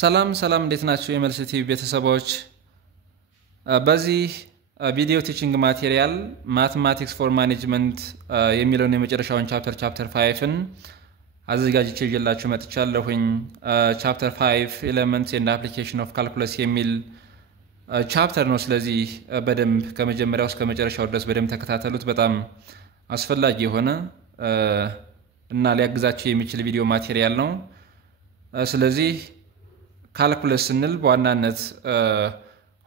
ሰላም እንዴት ናችሁ የመልስ ቲቪ ቤተሰቦች በዚህ ቪዲዮ ቲቺንግ ማቴሪያል ማትማቲክስ ፎር ማኔጅመንት የሚለውን የመጨረሻውን ቻፕተር 5ን አዘጋጅቼ ይዤላችሁ መጥቻለሁኝ ቻፕተር 5 ኤሌመንትስ ኤንድ አፕሊኬሽን ኦፍ ካልኩለስ የሚል ቻፕተር ነው ስለዚህ በደንብ ከመጀመሪያው እስከ መጨረሻው ድረስ በደንብ ተከታተሉት በጣም አስፈላጊ የሆነ እና ሊያግዛችሁ የሚችል ቪዲዮ ማቴሪያል ነው ስለዚህ ካልኩለስ ስንል በዋናነት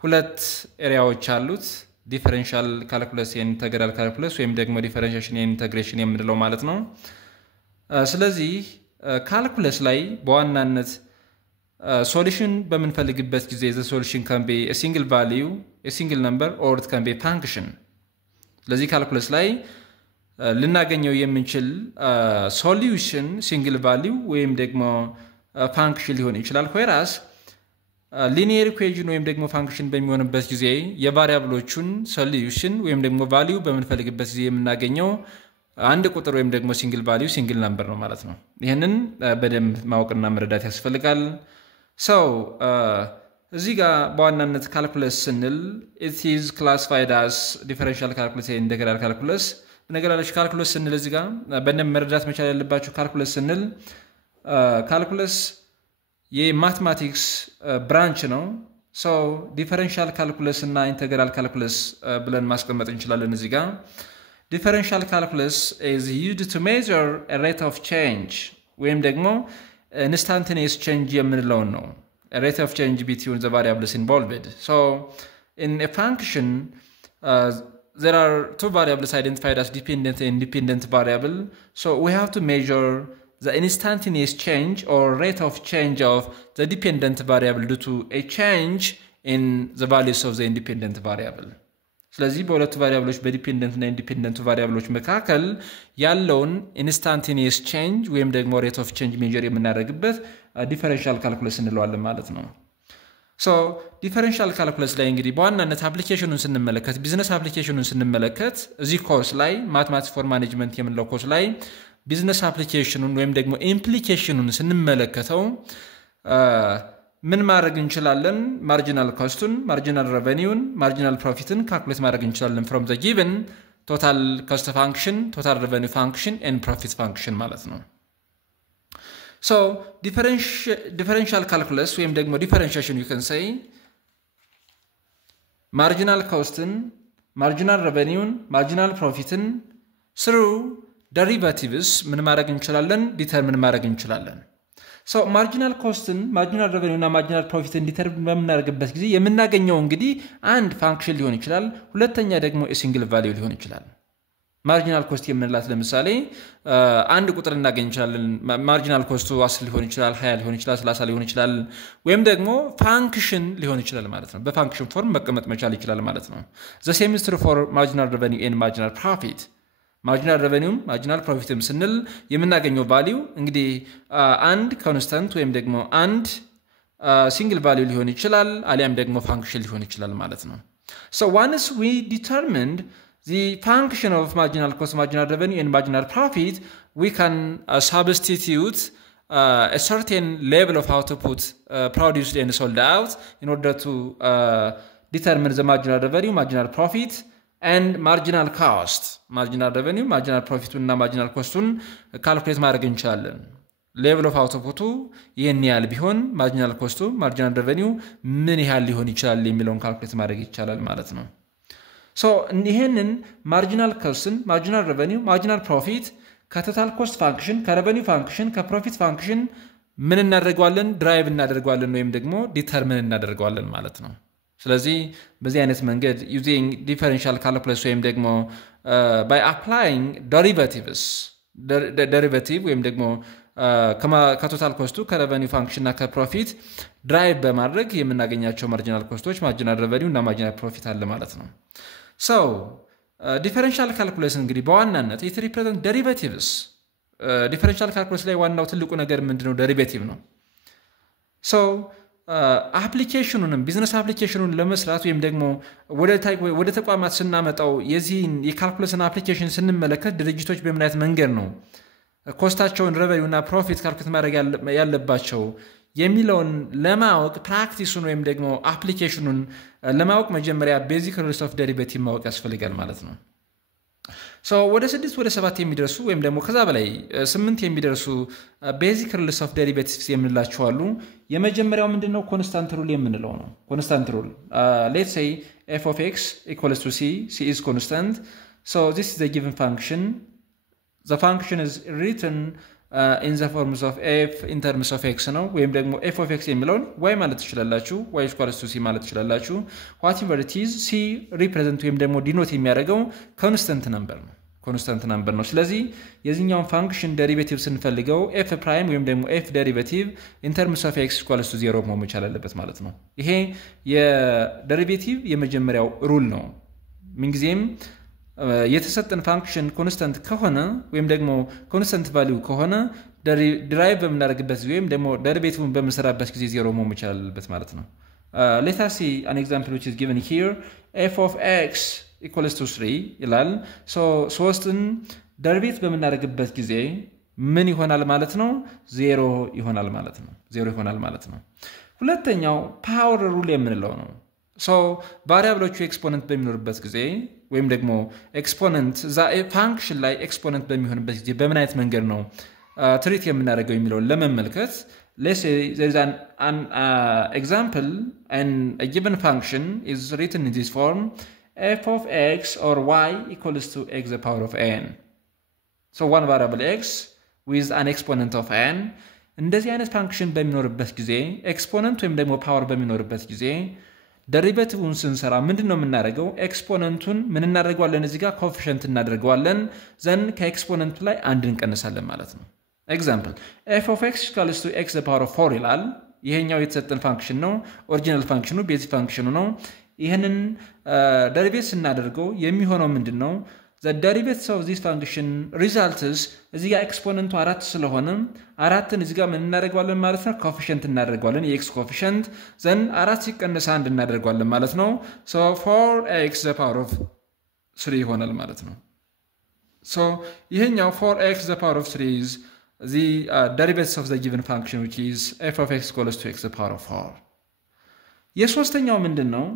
ሁለት ኤሪያዎች አሉት ዲፈረንሻል ካልኩለስ ኤንድ ኢንተግራል ካልኩለስ ወይም ደግሞ ዲፈረንሺዬሽን ኤንድ ኢንተግሬሽን የምንለው ማለት ነው ስለዚህ ካልኩለስ ላይ በዋናነት ሶሉሽን በመንፈልግበት ጊዜ the solution can be a single value a single number or it can be a function ስለዚህ ካልኩለስ ላይ ልናገኘው የምንችል ሶሉሽን ሲንግል ቫልዩ ወይም ደግሞ function ሊሆን ይችላል whereas linear equation ወይም ደግሞ function በሚሆንበት ጊዜ የቫሪያብሎቹን solution ወይም ደግሞ value በመንፈልግበት ጊዜ የምናገኘው አንድ ቁጥር ወይም ደግሞ single value single number ነው ማለት ነው ይሄንን በደንብ ማወቅና መረዳት ያስፈልጋል so እዚህ ጋር በዋናነት ካልኩለስ ስንል it is classified as differential calculus and integral calculus በነገራችን ካልኩለስ ስንል እዚህ ጋር በደንብ መረዳት መቻል ያለባችሁ ካልኩለስ ስንል calculus የማትማቲክስ ብራንች ነው so differential calculus እና integral calculus ብለን ማስቀመጥ እንችላለን እዚህ ጋር differential calculus is used to measure a rate of change ወይም ደግሞ instantaneous change የምንለው ነው a rate of change between the variables involved so in a function there are two variables identified as dependent and independent variable so we have to measure the instantaneous change or rate of change of the dependent variable due to a change in the values of the independent variable. ስለዚህ በሁለቱ ቫሪያብሎች በዲፔንደንት እና ኢንዲፔንደንት ቫሪያብሎች መካከል ያለውን instantaneous change ወይም ደግሞ rate of change measure የምናደርግበት differential calculus እንለዋለን ማለት ነው. so differential calculus ላይ እንግዲህ በዋናነት አፕሊኬሽኑን ስንመለከት ቢዝነስ አፕሊኬሽኑን ስንመለከት እዚህ ኮርስ ላይ mathematics for management የምንለው ኮርስ ላይ ቢዝነስ አፕሊኬሽኑን ወይም ደግሞ ኢምፕሊኬሽኑን ስንመለከተው ምን ማድረግ እንችላለን ማርጂናል ኮስቱን ማርጂናል ሬቨኒውን ማርጂናል ፕሮፊትን ካልኩሌት ማድረግ እንችላለን from the given total cost function total revenue function and profit function ማለት ነው so differential calculus ወይም ደግሞ differentiation you can say marginal cosትን marginal revenueን marginal profitን through derivatives ምን ማድረግ እንችላለን ዲተርሚን ማድረግ እንችላለን so marginal costን marginal revenue እና marginal profitን ዲተርሚን በመናደርግበት ጊዜ የምናገኘው እንግዲህ አንድ ፋንክሽን ሊሆን ይችላል ሁለተኛ ደግሞ a single value ሊሆን ይችላል marginal cost የምንላት ለምሳሌ አንድ ቁጥር እናገኝ እንችላለን marginal cost 10 ሊሆን ይችላል 20 ሊሆን ይችላል 30 ሊሆን ይችላል ወይም ደግሞ ፋንክሽን ሊሆን ይችላል ማለት ነው በፋንክሽን ፎርም መቀመጥ መቻል ይችላል ማለት ነው the same is true for marginal revenue and marginal profit marginal revenue marginal profit ስንል የምናገኘው value እንግዲህ አንድ constant ወይም ደግሞ አንድ single value ሊሆን ይችላል አሊያም ደግሞ function ሊሆን ይችላል ማለት ነው so once we determined the function of marginal cost marginal revenue and marginal profit we can substitute a certain level of output produced and sold out in order to determine the marginal revenue marginal profit and marginal cost marginal revenue marginal profit እና marginal cost calculate ማድረግ እንችላለን level of output ይሄን ያህል ቢሆን marginal cost marginal revenue ምን ያህል ሊሆን ይችላል የሚለውን calculate ማድረግ ይቻላል ማለት ነው so ይሄንን marginal cost marginal revenue marginal profit ከtotal cost function ከrevenue function ከprofit function ምን እናደርጋለን drive እናደርጋለን ወይም ደግሞ determine እናደርጋለን ማለት ነው ስለዚህ በዚህ አይነት መንገድ using differential calculus ወይም ደግሞ by applying derivatives derivative ወይም ደግሞ ከቶታል ኮስቱ ከrevenue function እና ከprofit drive በማድረግ የምናገኛቸው marginal costs marginal revenue እና marginal profit አለ ማለት ነው so differential calculus እንግዲህ በዋናነት it represents derivatives differential calculus ላይ ዋናው ትልቁ ነገር ምንድነው derivative ነው so አፕሊኬሽኑንም ቢዝነስ አፕሊኬሽኑን ለመስራት ወይም ደግሞ ወደ ተቋማት ስናመጣው የዚህን የካልኩለስን አፕሊኬሽን ስንመለከት ድርጅቶች በምን አይነት መንገድ ነው ኮስታቸውን revenue እና profit ካልኩሌት ማድረግ ያለባቸው የሚለውን ለማወቅ ፕራክቲሱን ወይም ደግሞ አፕሊኬሽኑን ለማወቅ መጀመሪያ ቤዚክ ሩልስ ኦፍ ዴሪቬቲቭ ማወቅ ያስፈልጋል ማለት ነው። ወደ 6 ወደ 7 የሚደርሱ ወይም ደግሞ ከዛ በላይ 8 የሚደርሱ ቤዚክ ሩልስ ኦፍ ዴሪቬቲቭስ የምንላቸው አሉ። የመጀመሪያው ምንድነው? ኮንስታንት ሩል የምንለው ነው። ኮንስታንት ሩል ሌትስ ሴይ f of x equals to c is constant. So this is the given function. The function is written in the forms of f in terms of x ነው ወይም ደግሞ f of x የሚለውን y ማለት ትችላላችሁ y equals to c ማለት ትችላላችሁ whatever it is c represent ወይም ደግሞ denote የሚያደርገው constant number ነው ስለዚህ የዚህኛውን ፋንክሽን ዴሪቬቲቭ ስንፈልገው f prime ወይም ደግሞ f ዴሪቬቲቭ in terms of x equals to 0 መሆን መቻል አለበት ማለት ነው ይሄ የዴሪቬቲቭ የመጀመሪያው ሩል ነው ምንጊዜም የተሰጠን ፋንክሽን ኮንስታንት ከሆነ ወይም ደግሞ ኮንስታንት ቫልዩ ከሆነ ዲራይቭ በመናደርግበት ወይም ደግሞ ዴሪቬቲቭን በመሰራበት ጊዜ 0 መሆን መቻል አለበት ማለት ነው let us see an example which is given here f of x equals to 3 ይላል so 3ን ዴሪቬት በመናደርግበት ጊዜ ምን ይሆናል ማለት ነው 0 ይሆናል ማለት ነው ሁለተኛው ፓወር ሩል የምንለው ነው so ቫሪያብሎቹ ኤክስፖነንት በሚኖርበት ጊዜ ወይም ደግሞ ኤክስፖነንት ዛ ፋንክሽን ላይ ኤክስፖነንት በሚሆንበት ጊዜ በምን አይነት መንገድ ነው ትሪት የምናደርገው የሚለው ለመመልከት let's say there is an example and a given function is written in this form f of x or y equals to x the power of n so one variable x with an exponent of n እንደዚህ አይነት ፋንክሽን በሚኖርበት ጊዜ ኤክስፖነንት ወይም ደግሞ ፓወር በሚኖርበት ጊዜ ዴሪቬቲቭን ስንሰራ ምንድነው የምናደርገው ኤክስፖነንቱን ምን እናደርጋለን እዚህ ጋር ኮኤፊሺየንት እናደርጋለን ዘን ከኤክስፖነንቱ ላይ አንድ እንቀንሳለን ማለት ነው ኤግዛምፕል f of x equals to x the power of 4 ይላል ይሄኛው የተሰጠን ፋንክሽን ነው ኦሪጂናል ፋንክሽኑ ቤዚክ ፋንክሽኑ ነው ይሄንን ዴሪቬት ስናደርገው የሚሆነው ምንድነው the derivatives of this function results እዚህ ጋር ኤክስፖነንቱ 4 ስለሆነ 4ን እዚህ ጋር ምን እናደርጋለን ማለት ነው ኮኤፊሺየንት እናደርጋለን የx ኮኤፊሺየንት then 4 ሲቀነስ 1 እናደርጋለን ማለት ነው so 4x the power of 3 ይሆናል ማለት ነው so ይሄኛው 4x the power of 3 is the derivatives of the given function which is f of x equals to x the power of 4 የሶስተኛው ምንድነው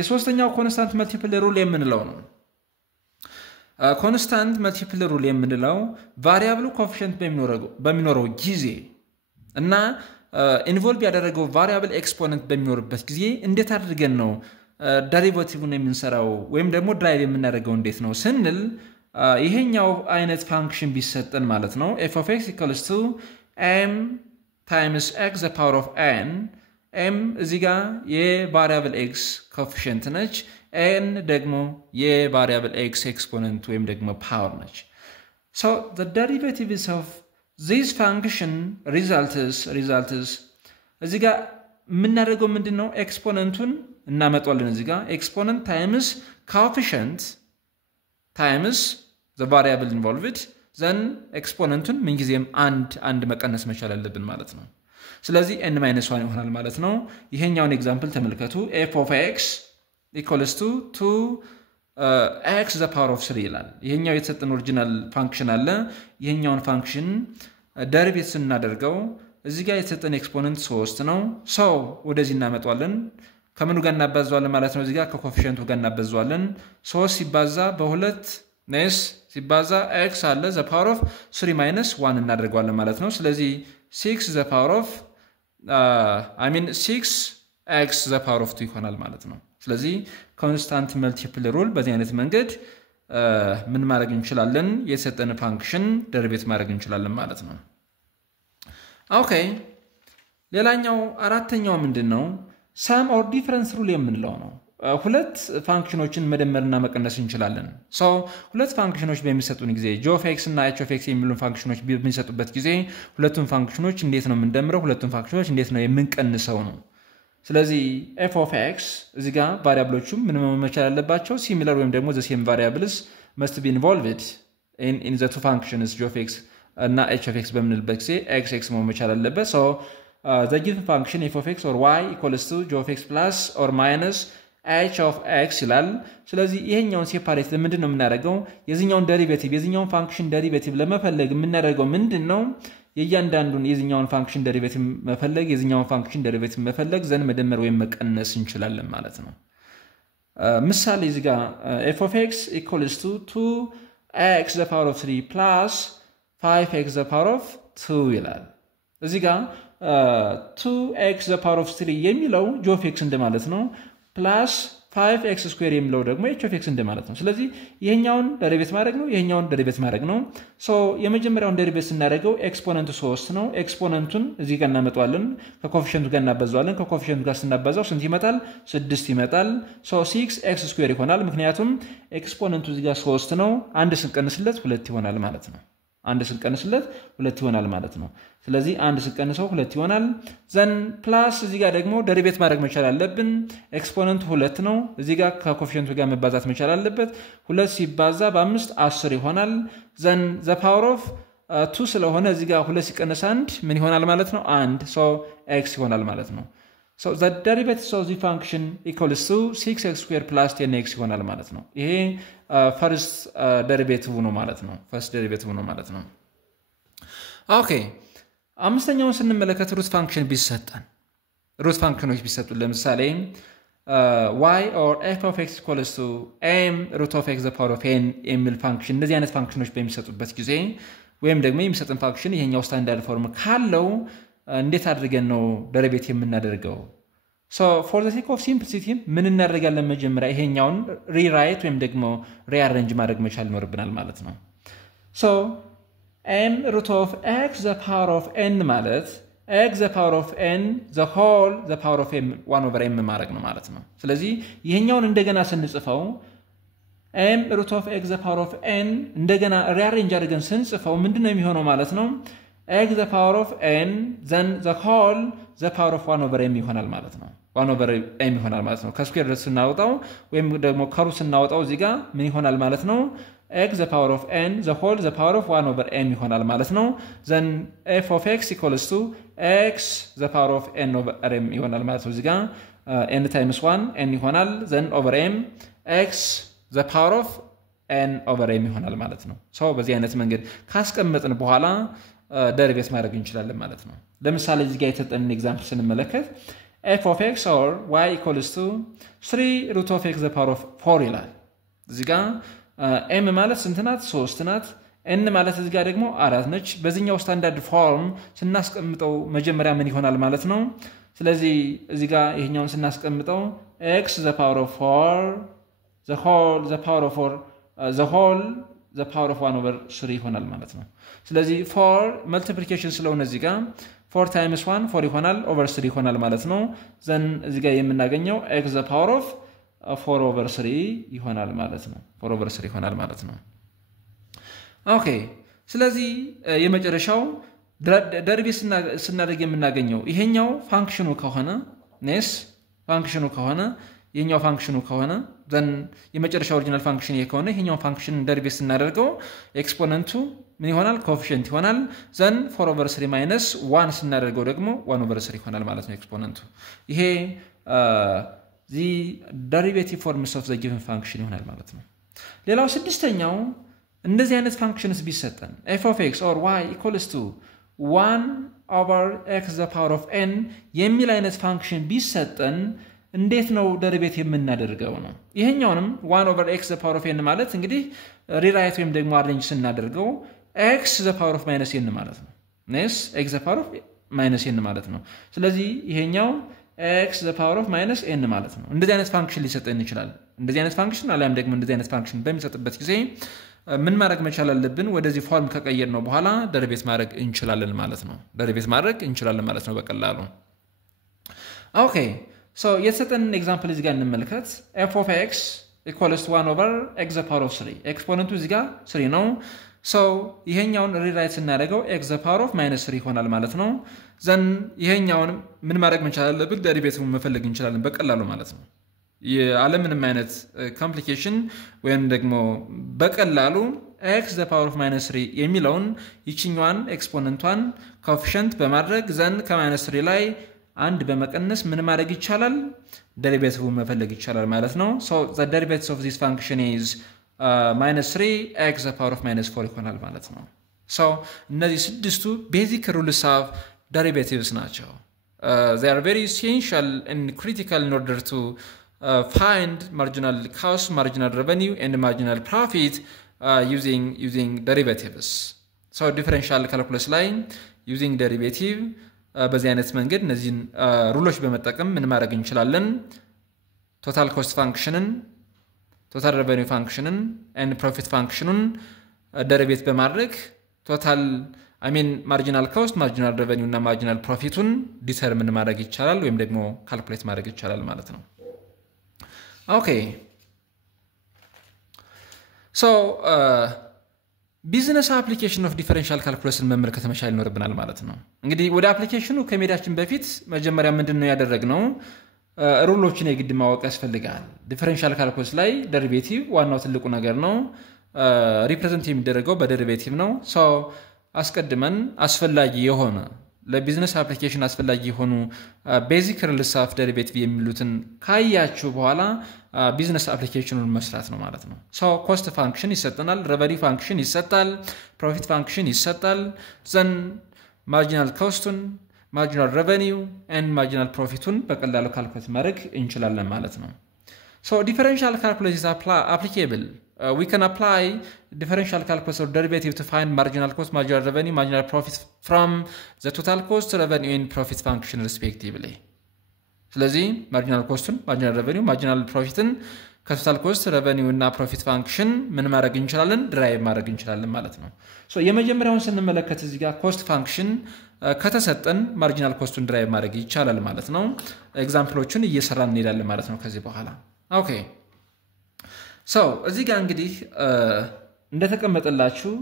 የሶስተኛው ኮንስታንት መልቲፕል ሩል የምንለው ነው ኮንስታንት መልቲፕል ሩል የምንለው ቫሪያብሉ ኮኤፊሺየንት በሚኖረው ጊዜ እና ኢንቮልቭ ያደረገው ቫሪያብል ኤክስፖነንት በሚኖርበት ጊዜ እንዴት አድርገን ነው ዴሪቬቲቭን የምንሰራው ወይም ደግሞ ድራይቭ የምናደርገው እንዴት ነው ስንል ይሄኛው አይነት ፋንክሽን ቢሰጠን ማለት ነው f of x equals to m times x the power of n m እዚህ ጋር የቫሪያብል x ኮኤፊሺየንት ነች n ደግሞ የቫሪያብል x ኤክስፖነንት ወይም ደግሞ ፓወር ነች so the derivatives of this function results እዚህ ጋር የምናደርገው ምንድነው ኤክስፖነንቱን እናመጣለን እዚህ ጋር ኤክስፖነንት ታይምስ ኮኤፊሺየንት ታይምስ the variable involved then ኤክስፖነንቱን ምንጊዜም አንድ መቀነስ መቻል አለብን ማለት ነው ስለዚህ n - 1 ይሆናል ማለት ነው ይሄኛውን ኤግዛምፕል ተመልከቱ f of x equals to 2x the power of 3 ይላል ይሄኛው የተሰጠን ኦሪጂናል ፋንክሽን አለ ይሄኛውን ፋንክሽን ዴሪቬት ስናደርገው እዚህ ጋር የተሰጠን ኤክስፖነንት 3 ነው so ወደዚህ እናመጣዋለን ከምኑ ጋር እናባዛዋለን ማለት ነው እዚህ ጋር ከኮኤፊሺየንቱ ጋር እናባዛዋለን 3 ሲባዛ በ2 ነስ ሲባዛ x አለ the power of 3 - 1 እናደርጋለን ማለት ነው ስለዚህ 6 the power of 6x the power of 2 ይሆናል ማለት ነው ስለዚህ ኮንስታንት መልቲፕል ሩል በዚህ አይነት መንገድ ምን ማድረግ እንችላለን የተሰጠን ፋንክሽን ዴሪቬት ማድረግ እንችላለን ማለት ነው ኦኬ ሌላኛው አራተኛው ምንድነው sum or difference rule የምንለው ነው ሁለት ፋንክሽኖችን መደመርና መቀነስ እንችላለን so ሁለት ፋንክሽኖች በሚሰጡን ጊዜ g of x እና h of x የሚሉ ፋንክሽኖች በሚሰጡበት ጊዜ ሁለቱም ፋንክሽኖች እንዴት ነው የምንደምረው ሁለቱም ፋንክሽኖች እንዴት ነው የምንቀንሰው ነው ስለዚህ f of x እዚህ ጋር ቫሪያብሎቹ ምን መመቻል አለባቸው ሲሚላር ወይም ደግሞ the same variables must be involved in the two functions g of x እና h of x በምንልበት ጊዜ x መመቻል አለበት so the given function f of x or y equals to g of x plus or minus h of x ይላል ስለዚህ ይሄኛውን ሴፓሬት ለምንድነው የምናደርገው የዚህኛውን ዴሪቬቲቭ የዚህኛውን ፋንክሽን ዴሪቬቲቭ ለመፈለግ የምናደርገው ምንድነው የእያንዳንዱን የዚህኛውን ፋንክሽን ዴሪቬቲቭ መፈለግ የዚህኛውን ፋንክሽን ዴሪቬቲቭ መፈለግ ዘን መደመር ወይም መቀነስ እንችላለን ማለት ነው። ምሳሌ እዚህ ጋር f of x equals to 2x the power of 3 plus 5x the power of 2 ይላል። እዚህ ጋር 2x the power of 3 የሚለው g of x እንደማለት ነው plus 5x square የሚለው ደግሞ h of x እንደማለት ነው። ስለዚህ ይሄኛውን ዴሪቬት ማድረግ ነው ይሄኛውን ዴሪቬት ማድረግ ነው። ሶ የመጀመሪያውን ዴሪቬት ስናደርገው ኤክስፖነንቱ 3 ነው። ኤክስፖነንቱን እዚህ ጋር እናመጣዋለን ከኮኤፊሺየንቱ ጋር እናባዛዋለን። ከኮኤፊሺየንቱ ጋር ስናባዛው ስንት ይመጣል? 6 ይመጣል። ሶ 6x square ይሆናል። ምክንያቱም ኤክስፖነንቱ እዚህ ጋር 3 ነው። አንድ ስንቀንስለት 2 ይሆናል ማለት ነው። አንድ ስንቀንስለት 2 ይሆናል ማለት ነው። ስለዚህ አንድ ስንቀንሰው 2 ይሆናል። ዘን ፕላስ እዚህ ጋር ደግሞ ዴሪቬት ማድረግ መቻል አለብን። ኤክስፖነንቱ 2 ነው። እዚህ ጋር ከኮኤፊሺየንቱ ጋር መባዛት መቻል አለበት። 2 ሲባዛ በ5 10 ይሆናል። ዘን ዘ ፓወር ኦፍ 2 ስለሆነ እዚህ ጋር 2 ሲቀነስ 1 ምን ይሆናል ማለት ነው? 1 ሶ x ይሆናል ማለት ነው። So the derivative of the function equals to 6x squared plus 10x ይሆናል ማለት ነው። ይሄ ፈርስት ዴሪቬቲቭ ነው ማለት ነው። ፈርስት ዴሪቬቲቭ ነው ማለት ነው። ኦኬ አምስተኛውን ስንመለከት ሩት ፋንክሽን ቢሰጠን ሩት ፋንክሽኖች ቢሰጡን ለምሳሌ y or f of x equals to m root of x the power of n የሚል ፋንክሽን እንደዚህ አይነት ፋንክሽኖች በሚሰጡበት ጊዜ ወይም ደግሞ የሚሰጥን ፋንክሽን ይሄኛው ስታንዳርድ ፎርም ካለው እንዴት አድርገን ነው ዴሪቬቲቭ የምናደርገው? ሶ ፎር ዘ ሴክ ኦፍ ሲምፕሊሲቲ ምን እናደርጋለን? መጀመሪያ ይሄኛውን ሪራይት ወይም ደግሞ ሪአሬንጅ ማድረግ መቻል ይኖርብናል ማለት ነው። ሶ m root of x the power of n ማለት x the power of n the whole the power of m 1 over m ማድረግ ነው ማለት ነው። ስለዚህ ይሄኛውን እንደገና ስንጽፈው m root of x the power of n እንደገና ሪአሬንጅ አድርገን ስንጽፈው ምንድነው የሚሆነው ማለት ነው? x the power of n then the whole the power of 1 over m ይሆናል ማለት ነው። 1 over m ይሆናል ማለት ነው። ከስኩዌር ድረስ ስናወጣው ወይም ደግሞ ከሩት ስናወጣው እዚህ ጋር ምን ይሆናል ማለት ነው? x the power of n the whole the power of 1 over m ይሆናል ማለት ነው። then f of x equals to x the power of n over m ይሆናል ማለት ነው። እዚህ ጋር n times 1 n ይሆናል then over m x the power of n over m ይሆናል ማለት ነው። ሶ በዚህ አይነት መንገድ ካስቀመጥን በኋላ ዴሪቬት ማድረግ እንችላለን ማለት ነው። ለምሳሌ እዚህ ጋር የተጠነን ኤግዛምፕል ስንመለከት f of x or y equals to 3 root of x the power of 4 ይላል። እዚህ ጋር m ማለት ስንት ናት? 3 ናት። n ማለት እዚህ ጋር ደግሞ 4 ነች። በዚህኛው ስታንዳርድ ፎርም ስናስቀምጠው መጀመሪያ ምን ይሆናል ማለት ነው? ስለዚህ እዚህ ጋር ይሄኛውን ስናስቀምጠው x the power of 4 the whole the power of 4 the whole the power of 1 over 3 ይሆናል ማለት ነው። ስለዚህ 4 multiplication ስለሆነ እዚህ ጋር 4 times 1 4 ይሆናል over 3 ይሆናል ማለት ነው። ዘን እዚህ ጋር የምናገኘው x the power of 4 over 3 ይሆናል ማለት ነው። 4 over 3 ይሆናል ማለት ነው። ኦኬ ስለዚህ የመጨረሻው ዴሪቬት ስናደርግ የምናገኘው ይሄኛው ፋንክሽኑ ከሆነ ኔስ ፋንክሽኑ ከሆነ ይሄኛው ፋንክሽኑ ከሆነ ዘን የመጨረሻው ኦሪጂናል ፋንክሽን ይሄ ከሆነ ይሄኛው ፋንክሽን ዴሪቬት ስናደርገው ኤክስፖነንቱ ምን ይሆናል? ኮኤፊሺየንት ይሆናል። ዘን 4 over 3 minus 1 ስናደርገው ደግሞ 1 over 3 ይሆናል ማለት ነው ኤክስፖነንቱ። ይሄ the derivative forms of the given function ይሆናል ማለት ነው። ሌላው ስድስተኛው እንደዚህ አይነት ፋንክሽንስ ቢሰጠን f of x or y equals to 1 over x the power of n የሚል አይነት ፋንክሽን ቢሰጠን እንዴት ነው ዴሪቬት የምናደርገው ነው? ይሄኛውንም 1 over x the power of n ማለት እንግዲህ ሪራይት ወይም ደግሞ አሬንጅ ስናደርገው x the power of minus n ማለት ነው። ኔስ x the power of minus n ማለት ነው። ስለዚህ ይሄኛው x the power of minus n ማለት ነው። እንደዚህ አይነት ፋንክሽን ሊሰጠን ይችላል። እንደዚህ አይነት ፋንክሽን አላም ደግሞ እንደዚህ አይነት ፋንክሽን በሚሰጥበት ጊዜ ምን ማድረግ መቻል አለብን? ወደዚህ ፎርም ከቀየር ነው በኋላ ዴሪቬት ማድረግ እንችላለን ማለት ነው። ዴሪቬት ማድረግ እንችላለን ማለት ነው በቀላሉ። ኦኬ ሶ የተሰጠን ኤግዛምፕል እዚህ ጋር እንመልከት። f of x equals to 1 over x the power of 3 ኤክስፖነንቱ እዚህ ጋር 3 ነው። ሶ ይሄኛውን ሪራይት ስናደርገው x the power of minus 3 ይሆናል ማለት ነው። ዘን ይሄኛውን ምን ማድረግ መቻል አለብን? ዴሪቬቲቭን መፈለግ እንችላለን በቀላሉ ማለት ነው። ያለምንም አይነት ኮምፕሊኬሽን ወይም ደግሞ በቀላሉ x the power of minus 3 የሚለውን ይችኛዋን ኤክስፖነንቷን ኮኤፊሺየንት በማድረግ ዘን ከማይነስ 3 ላይ አንድ በመቀነስ ምን ማድረግ ይቻላል? ዴሪቬቲቭን መፈለግ ይቻላል ማለት ነው። so the derivative of this function is minus 3 x the power of minus 4 ይሆናል ማለት ነው። So እነዚህ ስድስቱ basic rules of derivatives ናቸው. They are very essential and critical in order to find marginal cost, marginal revenue, and marginal profit using derivatives. So differential calculus ላይ using derivative በዚህ አይነት መንገድ እነዚህን ሩሎች በመጠቀም ምን ማድረግ እንችላለን? total cost functionን total revenue functionን and profit functionን derivate በማድረግ total marginal cost, marginal revenue እና marginal profitን determine ማድረግ ይቻላል ወይም ደግሞ calculate ማድረግ ይቻላል ማለት ነው. Okay. So business application of differential calculus መመልከት መቻል ይኖርብናል ማለት ነው. እንግዲህ ወደ አፕሊኬሽኑ ከመሄዳችን በፊት መጀመሪያ ምንድነው ያደረግነው? ሩሎችን የግድ ማወቅ ያስፈልጋል. ዲፈረንሻል ካልኩለስ ላይ ዴሪቬቲቭ ዋናው ትልቁ ነገር ነው. ሪፕሬዘንት የሚደረገው በዴሪቬቲቭ ነው. ሶ አስቀድመን አስፈላጊ የሆነ ለቢዝነስ አፕሊኬሽን አስፈላጊ የሆኑ ቤዚክ ሩልስ ኦፍ ዴሪቬቲቭ የሚሉትን ካያችሁ በኋላ ቢዝነስ አፕሊኬሽኑን መስራት ነው ማለት ነው. ሶ ኮስት ፋንክሽን ይሰጠናል፣ ሬቨኒው ፋንክሽን ይሰጣል፣ ፕሮፊት ፋንክሽን ይሰጣል፣ ዘን ማርጂናል ኮስቱን marginal revenue and marginal profitun በቀላሉ ካልኩሌት ማድረግ እንችላለን ማለት ነው. So differential calculus is applicable. We can apply differential calculus or derivative to find marginal cost, marginal revenue, marginal profit from the total cost, revenue and profit function respectively. ስለዚህ marginal costን, marginal revenue, marginal profitን ከቶታል ኮስት revenue እና profit function ምን ማድረግ እንችላለን? ድራይቭ ማድረግ እንችላለን ማለት ነው. So የመጀመሪያውን ስንመለከት እዚህ ጋር cost function ከተሰጠን marginal costን ድራይቭ ማድረግ ይቻላል ማለት ነው. ኤግዛምፕሎቹን እየሰራን እንሄዳለን ማለት ነው ከዚህ በኋላ. Okay. So እዚህ ጋር እንግዲህ እንደተቀመጠላችሁ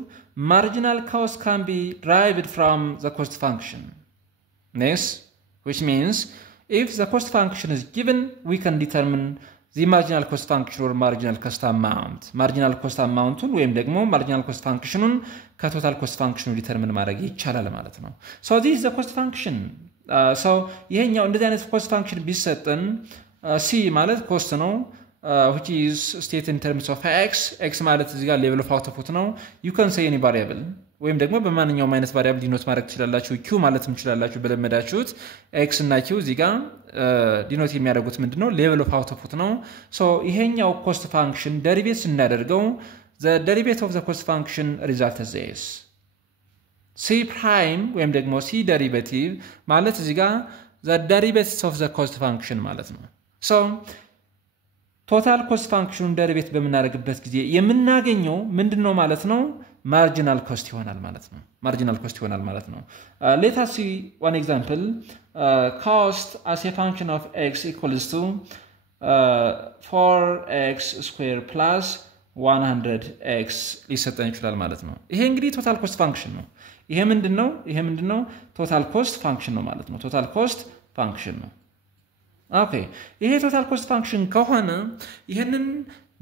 marginal cost can be derived from the cost function. Yes, which means if the cost function is given, we can determine the marginal cost function or marginal cost amount. Marginal cost amount ወይም ደግሞ marginal cost functionን ከቶታል cost function determine ማድረግ ይቻላል ማለት ነው. So this is the cost function. So ይሄኛው እንደዚህ አይነት cost function ቢሰጠን c ማለት cost ነው, which is stated in terms of x ማለት እዚህ ጋር level of output ነው. You can say any variable ወይም ደግሞ በማንኛውም አይነት variable ዲኖት ማድረግ ትችላላችሁ. q ማለትም ትችላላችሁ በለመዳችሁት. x እና q እዚህ ጋር ዲኖት የሚያደርጉት ምንድነው? level of output ነው. so ይሄኛው cost function derivate ስናደርገው the derivative of the cost function result is this. c prime ወይም ደግሞ c derivative ማለት እዚህ ጋር the derivative of the cost function ማለት ነው. so total cost function derivate በመናደርግበት ጊዜ የምናገኘው ምንድነው ማለት ነው? marginal cost ይሆናል ማለት ነው. marginal cost ይሆናል ማለት ነው. Let us see one example. Cost as a function of x equals to 4x square plus 100x ሊሰጠን ይችላል ማለት ነው. ይሄ እንግዲህ total cost function ነው. ይሄ ምንድነው? total cost function ነው ማለት ነው. total cost function ነው. ኦኬ ይሄ total cost function ከሆነ ይሄንን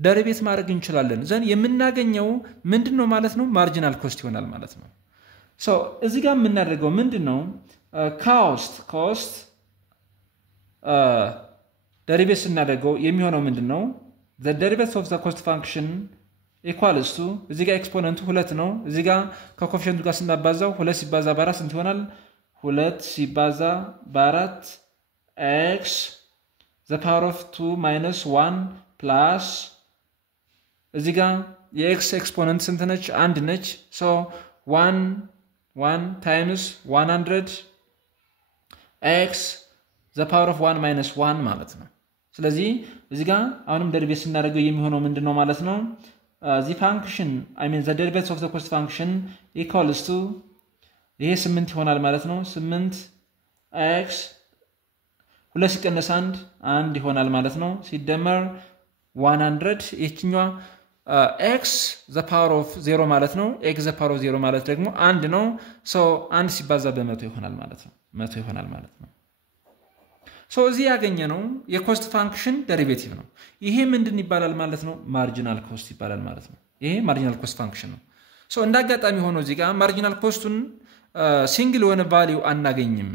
ደሪቬት ማድረግ እንችላለን. ዘን የምናገኘው ምንድነው ማለት ነው? ማርጂናል ኮስት ይሆናል ማለት ነው. ሶ እዚህ ጋር የምናደርገው ምንድነው? ኮስት ደሪቬት ስናደርገው የሚሆነው ምንድነው? the derivative of the cost function equals to እዚህ ጋር ኤክስፖነንቱ 2 ነው. እዚህ ጋር ከኮኤፊሺየንቱ ጋር ስናባዛው 2 ሲባዛ በ4 ስንት ይሆናል? 2 ሲባዛ በ4 x the power of 2 minus 1 plus እዚህ ጋር የx ኤክስፖነንት ስንት ነች? 1 ነች. so 1 times 100 x the power of 1 minus 1 ማለት ነው. ስለዚህ እዚህ ጋር አሁንም ደሪቬት ስናደርገው የሚሆነው ምንድነው ማለት ነው? the function the derivative of the cost function equals to ይሄ 8 ይሆናል ማለት ነው. 8 x 2 ሲቀነስ 1 ይሆናል ማለት ነው. ሲደመር 100 ይችኛዋ x the power of 0 ማለት ነው. x the power of 0 ማለት ደግሞ 1 ነው. so 1 ሲባዛ በ100 ይሆናል ማለት ነው. 100 ይሆናል ማለት ነው. so እዚህ ያገኘነው የኮስት ፋንክሽን ዴሪቬቲቭ ነው. ይሄ ምንድን ይባላል ማለት ነው? ማርጂናል ኮስት ይባላል ማለት ነው. ይሄ ማርጂናል ኮስት ፋንክሽን ነው. so እንዳጋጣሚ ሆኖ እዚህ ጋር ማርጂናል ኮስቱን ሲንግል የሆነ ቫልዩ አናገኝም.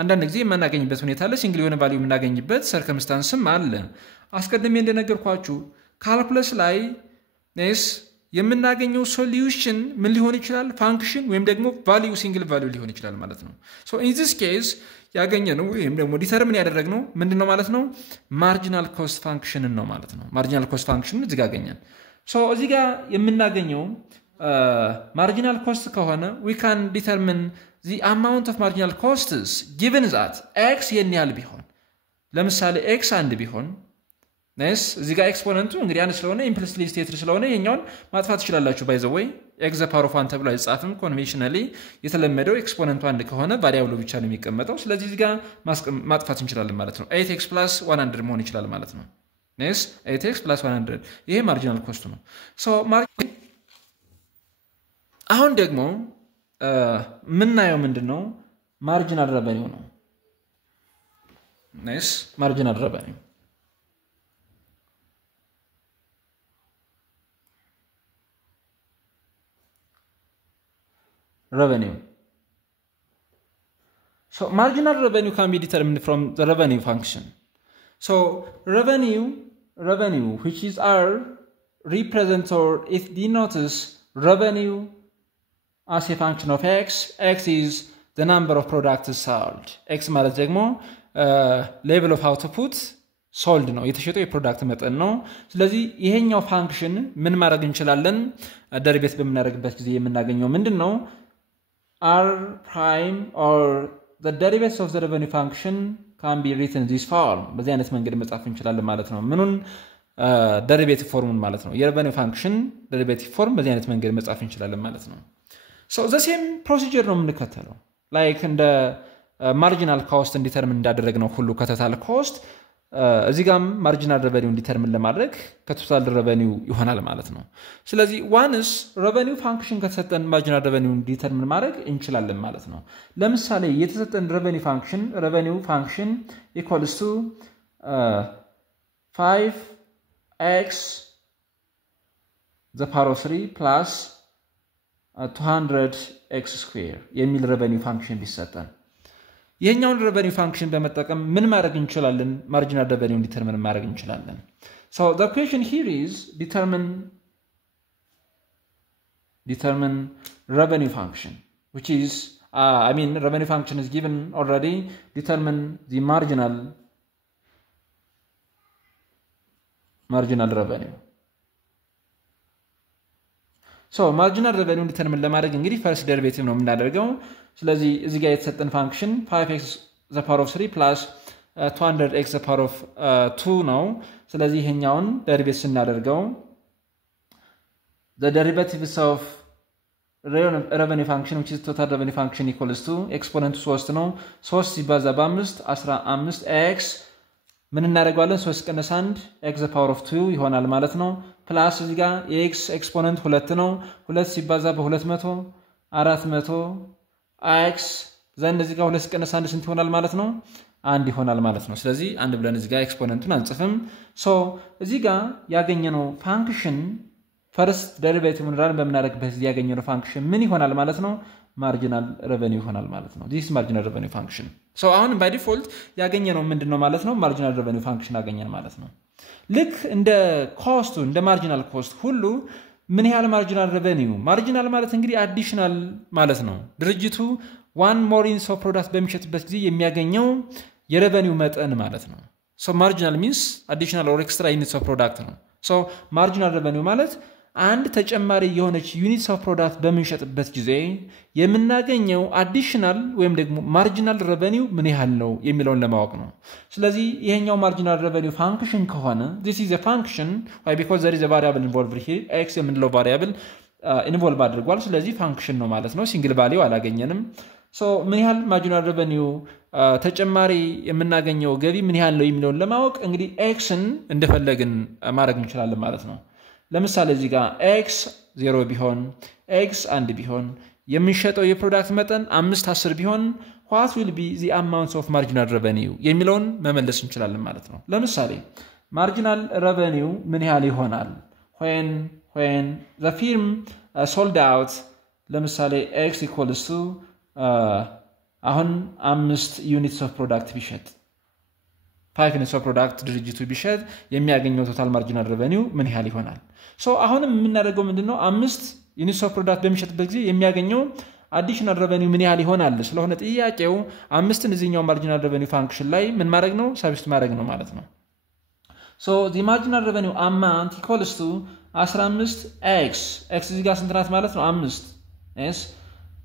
አንዳንድ ጊዜ የማናገኝበት ሁኔታ አለ። ሲንግል የሆነ ቫልዩ የምናገኝበት ሰርከምስታንስም አለ። አስቀድሜ እንደነገርኳችሁ ካልኩለስ ላይ የምናገኘው ሶሉሽን ምን ሊሆን ይችላል ፋንክሽን ወይም ደግሞ ቫልዩ ሲንግል ቫልዩ ሊሆን ይችላል ማለት ነው ሶ in this case ያገኘነው ወይም ደግሞ ዲተርሚን ያደረግነው ምንድነው ማለት ነው ማርጂናል ኮስት ፋንክሽን ነው ማለት ነው ማርጂናል ኮስት ፋንክሽን እዚህ ጋር አገኘን ሶ እዚህ ጋር የምናገኘው marginal cost ከሆነ we can determine the amount of marginal costs given that x የን ያህል ቢሆን ለምሳሌ x አንድ ቢሆን ነስ እዚህ ጋር ኤክስፖነንቱ እንግዲህ አንድ ስለሆነ ኢምፕሊሲትሊ ስቴትድ ስለሆነ ይሄኛውን ማጥፋት ይችላልላችሁ by the way x the power of 1 ተብሎ አይጻፍም conventionally የተለመደው ኤክስፖነንቱ አንድ ከሆነ ቫሪያብሉ ብቻ ነው የሚቀመጠው ስለዚህ እዚህ ጋር ማጥፋት እንችላለን ማለት ነው 8x + 100 መሆን ይችላል ማለት ነው ነስ 8x + 100 ይሄ ማርጂናል ኮስቱ ነው ሶ አሁን ደግሞ ምናየው ምንድነው ማርጂናል ረቨኒው ነው ናይስ ማርጂናል ረቨኒው so marginal revenue can be determined from the revenue function so revenue which is r represents or it denotes revenue as a function of x is the number of products sold x ማለት ደግሞ level of output sold ነው የተሸጠው የፕሮዳክት መጠን ነው ስለዚህ ይሄኛው ፋንክሽን ምን ማድረግ እንችላለን ደሪቬት በመናደርግበት ጊዜ የምናገኘው ምንድነው r prime or the derivatives of the revenue function can be written in this form በዚህ አይነት መንገድ መጻፍ እንችላለን ማለት ነው ምኑን derivative form ማለት ነው የrevenue function derivative form በዚህ አይነት መንገድ መጻፍ እንችላለን ማለት ነው so the same procedure ነው የምንከተለው like እንደ marginal cost determine እንዳደረግነው ሁሉ ከቶታል ኮስት እዚህ ጋር marginal revenue determine ለማድረግ ከቶታል revenue ይሆናል ማለት ነው ስለዚህ once revenue function ከተሰጠን marginal revenue determine ማድረግ እንችላለን ማለት ነው ለምሳሌ የተሰጠን revenue function equals to 5x the power of 3 plus 200x square የሚል revenue function ቢሰጠን የኛውን revenue function በመጠቀም ምን ማድረግ እንችላለን marginal revenue determine ማድረግ እንችላለን so the question here is determine revenue function which is revenue function is given already determine the marginal revenue so marginal revenue determine ለማድረግ እንግዲህ first derivative ነው የምናደርገው ስለዚህ እዚህ ጋር የተሰጠን function 5x the power of 3 plus 200x the power of 2 ነው ስለዚህ ይሄኛውን derivative ስናደርገው the derivatives of revenue function which is total revenue function equals to exponent 3 ነው 3 ሲባዛ በ5 15x ምን እናደርጋለን 3 ቀነስ 1 x the power of 2 ይሆናል ማለት ነው ፕላስ እዚህ ጋር የx ኤክስፖነንት 2 ነው 2 ሲባዛ በ200 400 x ዘንድ እዚህ ጋር 2 ቀነስ 1 ስንት ይሆናል ማለት ነው 1 ይሆናል ማለት ነው ስለዚህ አንድ ብለን እዚህ ጋር ኤክስፖነንቱን አንጽፍም ሶ እዚህ ጋር ያገኘነው ፋንክሽን ፈርስት ዴሪቬቲቭን ራን በመናደርግበት ያገኘነው ፋንክሽን ምን ይሆናል ማለት ነው marginal revenue ይሆናል ማለት ነው this marginal revenue function so አሁን by default ያገኘነው ምንድነው ማለት ነው marginal revenue function አገኘን ማለት ነው ልክ እንደ ኮስቱ እንደ marginal cost ሁሉ ምን ያህል marginal revenue marginal ማለት እንግዲህ additional ማለት ነው ድርጅቱ one more unit of product በሚሸጥበት ጊዜ የሚያገኘው የrevenue መጠን ማለት ነው so marginal means additional or extra units of product ነው so marginal revenue ማለት አንድ ተጨማሪ የሆነች ዩኒትስ ኦፍ ፕሮዳክት በመንሸጥበት ጊዜ የምናገኘው አዲሽናል ወይም ደግሞ ማርጂናል revenue ምን ያህል ነው የሚለውን ለማወቅ ነው ስለዚህ ይሄኛው ማርጂናል revenue function ከሆነ this is a function why because there is a variable involved here x የምንለው variable involve አድርጓል ስለዚህ function ነው ማለት ነው ሲንግል ቫልዩ አላገኘንም so ምን ያህል ማርጂናል revenue ተጨማሪ የምናገኘው ገቢ ምን ያህል ነው የሚለውን ለማወቅ እንግዲህ xን እንደፈለግን ማድረግ እንችላለን ማለት ነው ለምሳሌ እዚህ ጋር x 0 ቢሆን x 1 ቢሆን የሚሸጠው የፕሮዳክት መጠን 5 10 ቢሆን what will be the amount of marginal revenue የሚለውን መመለስ እንችላለን ማለት ነው ለምሳሌ marginal revenue ምን ያህል ይሆናል when the firm sold out ለምሳሌ x equals to አሁን 5 units of product ቢሸጥ 5 ኢንስ ኦፍ ፕሮዳክት ድርጅቱ ቢሸጥ የሚያገኘው ቶታል ማርጂናል ሬቨኒው ምን ያህል ይሆናል? ሶ አሁንም የምናደርገው ምንድነው 5 ኢንስ ኦፍ ፕሮዳክት በሚሸጥበት ጊዜ የሚያገኘው አዲሽናል ሬቨኒው ምን ያህል ይሆናል ስለሆነ ጥያቄው 5ን እዚህኛው ማርጂናል ሬቨኒው ፋንክሽን ላይ ምን ማድረግ ነው ሰብስቲት ማድረግ ነው ማለት ነው። ሶ the marginal revenue amount equals to 15x x እዚህ ጋር ስንት ናት ማለት ነው 5 s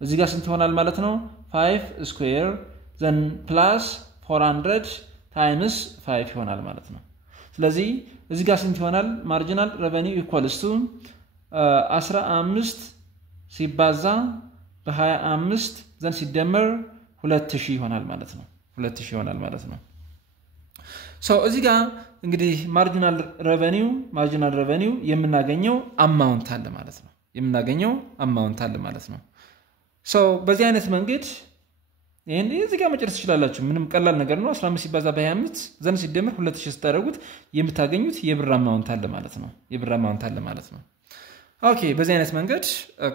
እዚህ ጋር ስንት ይሆናል ማለት ነው 5 square then plus 400 times 5 ይሆናል ማለት ነው። ስለዚህ እዚህ ጋር ስንት ይሆናል marginal revenue equals to 15 ሲባዛ በ25 then ሲደመር 2000 ይሆናል ማለት ነው 2000 ይሆናል ማለት ነው። ሶ እዚህ ጋር እንግዲህ ማርጂናል ሬቨኒው የምናገኘው አማውንት አለ ማለት ነው ሶ በዚህ አይነት መንገድ ይሄን እዚህ ጋር መጨረስ ይችላልላችሁ ምንም ቀላል ነገር ነው 15 ሲባዛ በ25 ዘን ሲደመር 2000 ስታደርጉት የምታገኙት የብር አማውንት አለ ማለት ነው ኦኬ በዚህ አይነት መንገድ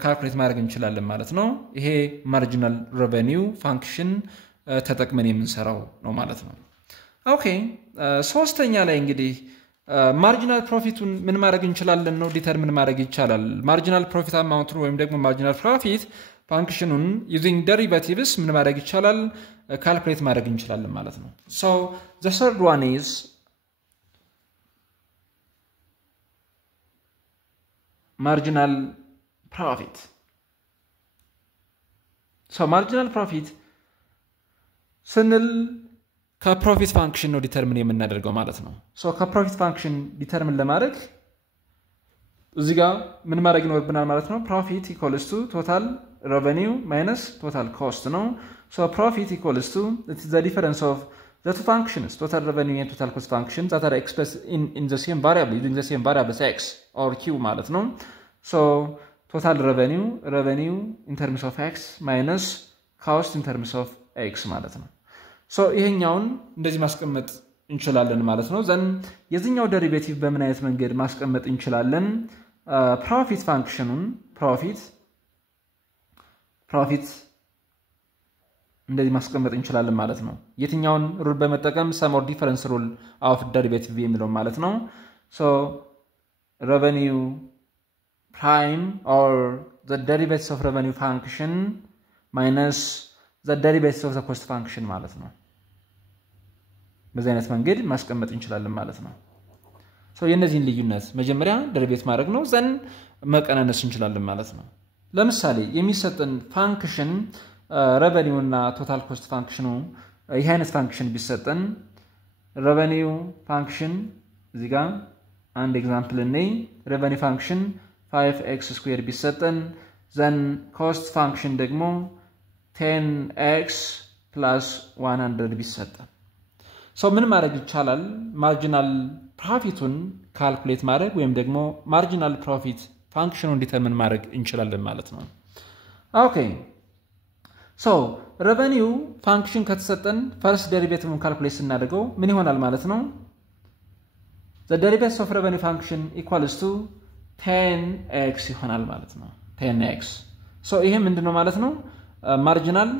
ካልኩሌት ማድረግ እንችላለን ማለት ነው። ይሄ ማርጂናል ሬቨኒው ፋንክሽን ተጠቅመን የምንሰራው ነው ማለት ነው። ኦኬ ሶስተኛ ላይ እንግዲህ ማርጂናል ፕሮፊቱን ምን ማድረግ እንችላለን ነው ዲተርሚን ማድረግ ይቻላል። ማርጂናል ፕሮፊት አማውንቱን ወይም ደግሞ ማርጂናል ፕሮፊት ፋንክሽኑን ዩዚንግ ዴሪቬቲቭስ ምን ማድረግ ይቻላል ካልኩሌት ማድረግ እንችላለን ማለት ነው። ሶ the third one is marginal profit. So marginal profit ስንል ከፕሮፊት ፋንክሽን ነው ዲተርሚን የምናደርገው ማለት ነው። ሶ ከፕሮፊት ፋንክሽን ዲተርሚን ለማድረግ እዚህ ጋር ምን ማድረግ ይኖርብናል ማለት ነው profit equals to total revenue minus total cost ነው። So profit equals to it's the difference of the two functions total revenue and total cost functions that are expressed in the same variable using the same variables x or q ማለት ነው። So total revenue in terms of x minus cost in terms of x ማለት ነው። So ይሄኛውን እንደዚህ ማስቀመጥ እንችላለን ማለት ነው። ዘን የዚህኛው ዴሪቬቲቭ በምን አይነት መንገድ ማስቀመጥ እንችላለን? ፕሮፊት ፋንክሽኑን ፕሮፊት እንደዚህ ማስቀመጥ እንችላለን ማለት ነው። የትኛውን ሩል በመጠቀም sum or difference rule of derivative የሚለው ማለት ነው። So revenue prime or the derivatives of revenue function minus the derivatives of the cost function ማለት ነው። በዚህ አይነት መንገድ ማስቀመጥ እንችላለን ማለት ነው። So የነዚህን ልዩነት መጀመሪያ ደሪቬት ማድረግ ነው ዘን መቀናነስ እንችላለን ማለት ነው። ለምሳሌ የሚሰጠን ፋንክሽን revenue እና total cost function ይሄ አይነት ፋንክሽን ቢሰጠን revenue function እዚህ ጋር አንድ ኤግዛምፕል ነኝ revenue function 5x square ቢሰጠን then cost function ደግሞ 10x plus 100 ቢሰጠን so ምን ማድረግ ይቻላል ማርጂናል ፕሮፊቱን ካልኩሌት ማድረግ ወይም ደግሞ ማርጂናል ፕሮፊት ፋንክሽኑን ዲተርሚን ማድረግ እንችላለን ማለት ነው። ኦኬ so revenue function ከተሰጠን first derivative ካልኩሌት ስናደርገው ምን ይሆናል ማለት ነው the derivative of revenue function equals to 10x ይሆናል ማለት ነው 10x so ይሄ ምንድነው ማለት ነው ማርጂናል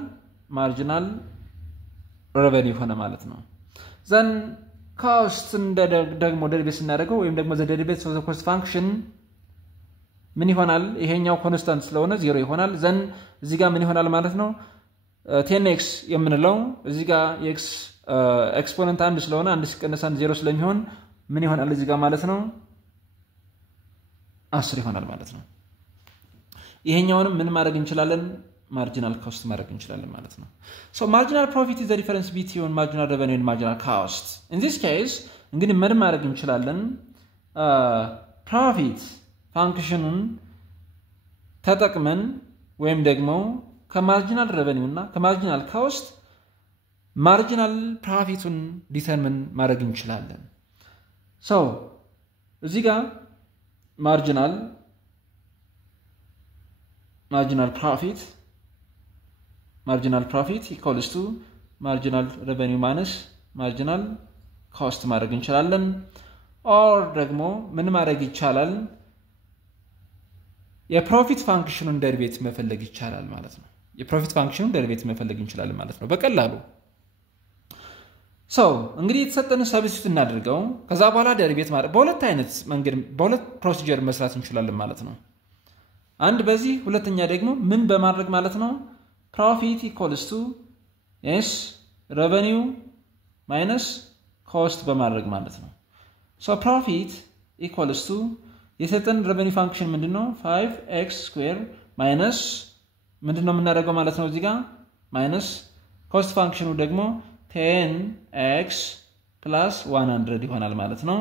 revenue ሆነ ማለት ነው። then cost ደግሞ derivative ስናደርገው ወይም ደግሞ the derivative of the cost function ምን ይሆናል ይሄኛው ኮንስታንት ስለሆነ 0 ይሆናል then እዚህ ጋር ምን ይሆናል ማለት ነው 10x የምንለው እዚህ ጋር x ኤክስፖነንት 1 ስለሆነ 1 ሲቀነስ 1 0 ስለሚሆን ምን ይሆናል እዚህ ጋር ማለት ነው 10 ይሆናል ማለት ነው። ይሄኛውንም ምን ማድረግ እንችላለን marginal cost ማድረግ እንችላለን ማለት ነው። So marginal profit is the difference between marginal revenue and marginal cost. In this case እንግዲህ ምን ማድረግ እንችላለን profit ፋንክሽኑን ተጠቅመን ወይም ደግሞ ከማርጂናል revenue እና ከማርጂናል cost ማርጂናል ፕሮፊቱን ዲተርሚን ማድረግ እንችላለን። So እዚህ ጋር marginal profit equals to marginal revenue minus marginal cost ማድረግ እንችላለን or ደግሞ ምን ማድረግ ይቻላል የፕሮፊት ፋንክሽኑን ዴሪቬቲቭ መፈለግ ይቻላል ማለት ነው። የፕሮፊት ፋንክሽኑን ዴሪቬቲቭ መፈለግ እንችላለን ማለት ነው በቀላሉ። so እንግዲህ የተሰጠን ሰብስቲት እናድርገው ከዛ በኋላ ዴሪቬት ማለት በሁለት አይነት መንገድ በሁለት ፕሮሲጀር መስራት እንችላለን ማለት ነው አንድ በዚህ ሁለተኛ ደግሞ ምን በማድረግ ማለት ነው profit equals to yes revenue minus cost በማድረግ ማለት ነው so profit equals to የሰጠን revenue function ምንድነው 5x square minus ምንድነው የምናደርገው ማለት ነው እዚህ ጋር minus cost function ደግሞ 10x plus 100 ይሆናል ማለት ነው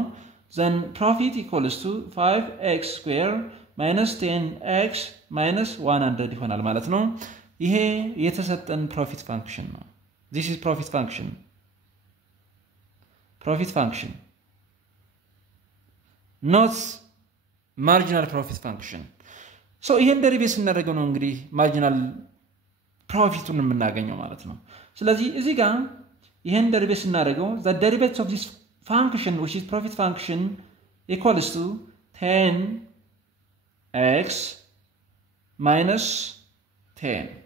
then profit equals to 5x square minus 10x minus 100 ይሆናል ማለት ነው ይሄ የተሰጠን profit function ነው this is profit function not marginal profit function so ይሄን ዴሪቬት እናደርገው ነው እንግዲህ marginal profitን የምናገኘው ማለት ነው ስለዚህ እዚህ ጋር ይሄን ዴሪቬት እናደርገው the derivative of this function which is profit function equals to 10x minus 10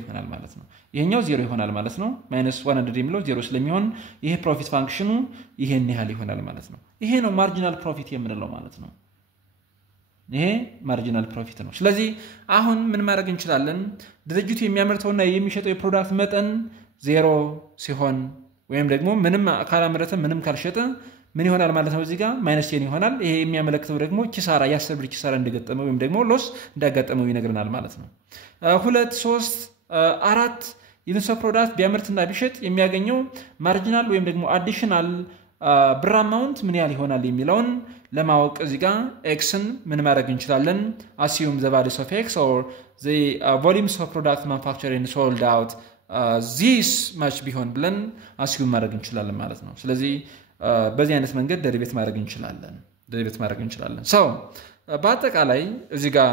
ይሆናል ማለት ነው ይሄኛው 0 ይሆናል ማለት ነው -100 የሚለው 0 ስለሚሆን ይሄ ፕሮፊት ፋንክሽኑ ይሄን ያህል ይሆናል ማለት ነው ይሄ ነው ማርጂናል ፕሮፊት የምንለው ማለት ነው ይሄ ማርጂናል ፕሮፊት ነው ስለዚህ አሁን ምን ማድረግ እንችላለን ድርጅቱ የሚያመርተውና የሚሸጠው የፕሮዳክት መጠን 0 ሲሆን ወይም ደግሞ ምንም ካላመረተ ምንም ካልሸጠ ምን ይሆናል ማለት ነው እዚህ ጋር -10 ይሆናል ይሄ የሚያመለክተው ደግሞ ኪሳራ ያሰብር ኪሳራ እንደገጠመው ወይም ደግሞ ሎስ እንዳጋጠመው ይነግረናል ማለት ነው 2 3 4 የነሱ ፕሮዳክት ቢያመርትና ቢሸጥ የሚያገኘው ማርጂናል ወይም ደግሞ አዲሽናል ብር አማውንት ምን ያህል ይሆናል የሚለውን ለማወቅ እዚህ ጋር xን ምን ማድረግ እንችላለን assume the values of x or the volumes of product manufactured and sold out this much ቢሆን ብለን assume ማድረግ እንችላለን ማለት ነው ስለዚህ በዚህ አይነት መንገድ ዴሪቬት ማድረግ እንችላለን so በአጠቃላይ እዚህ ጋር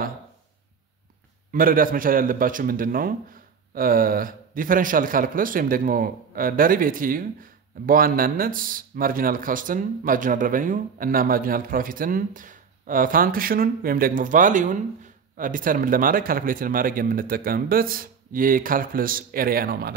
መረዳት መቻል ያለባችሁ ምንድነው ዲፈረንሻል ካልኩለስ ወይም ደግሞ ዴሪቬቲቭ በዋናነት ማርጂናል ኮስትን ማርጂናል ሬቨኒው እና ማርጂናል ፕሮፊትን ፋንክሽኑን ወይም ደግሞ ቫልዩን ዲተርሚን ለማድረግ ካልኩሌት ለማድረግ የምንጠቀምበት የካልኩለስ ኤሪያ ነው ማለት